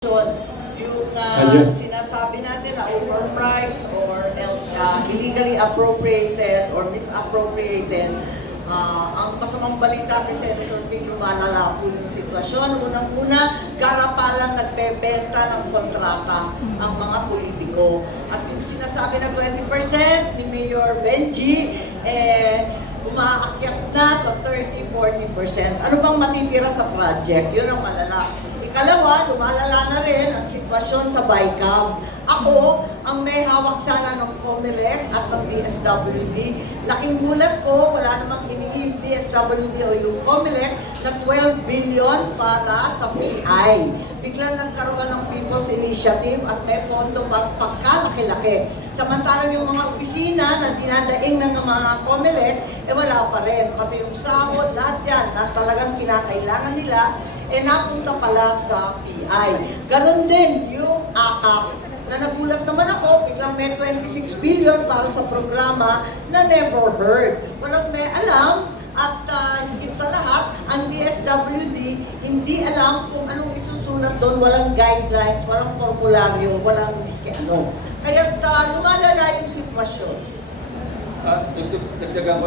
Yung Yes. sinasabi natin na overpriced or else illegally appropriated or misappropriated, ang masamang balita kay Senator Ping, lumalala po yung sitwasyon. Unang-una, garapalang nagbebenta ng kontrata ang mga politiko. At yung sinasabi na 20% ni Mayor Benji, umaakyat na sa 30-40%. Ano bang matitira sa project? Yun ang malala. Ikalawa, lumalala na rin ang sitwasyon sa BICAM. Ako, ang may hawak sana ng COMELEC at ng DSWD. Laking gulat ko, wala namang hiningi yung DSWD o yung COMELEC na 12 billion para sa PI. Biglang nagkaroon ng People's Initiative at may pondo pagkalaki-laki. Samantalang yung mga opisina na dinadaing ng mga COMELEC, wala pa rin. Pati yung sahod, lahat yan, na talagang kinakailangan nila, napunta pala sa PI. Ganon din yung AKAP, na nagulat naman ako, biglang may 26 billion para sa programa na never heard. Walang may alam at higit sa lahat, ang DSWD hindi alam kung anong isusulat doon, walang guidelines, walang formularyo, walang miski ano. Kaya lumalala yung sitwasyon. Dagdagan ko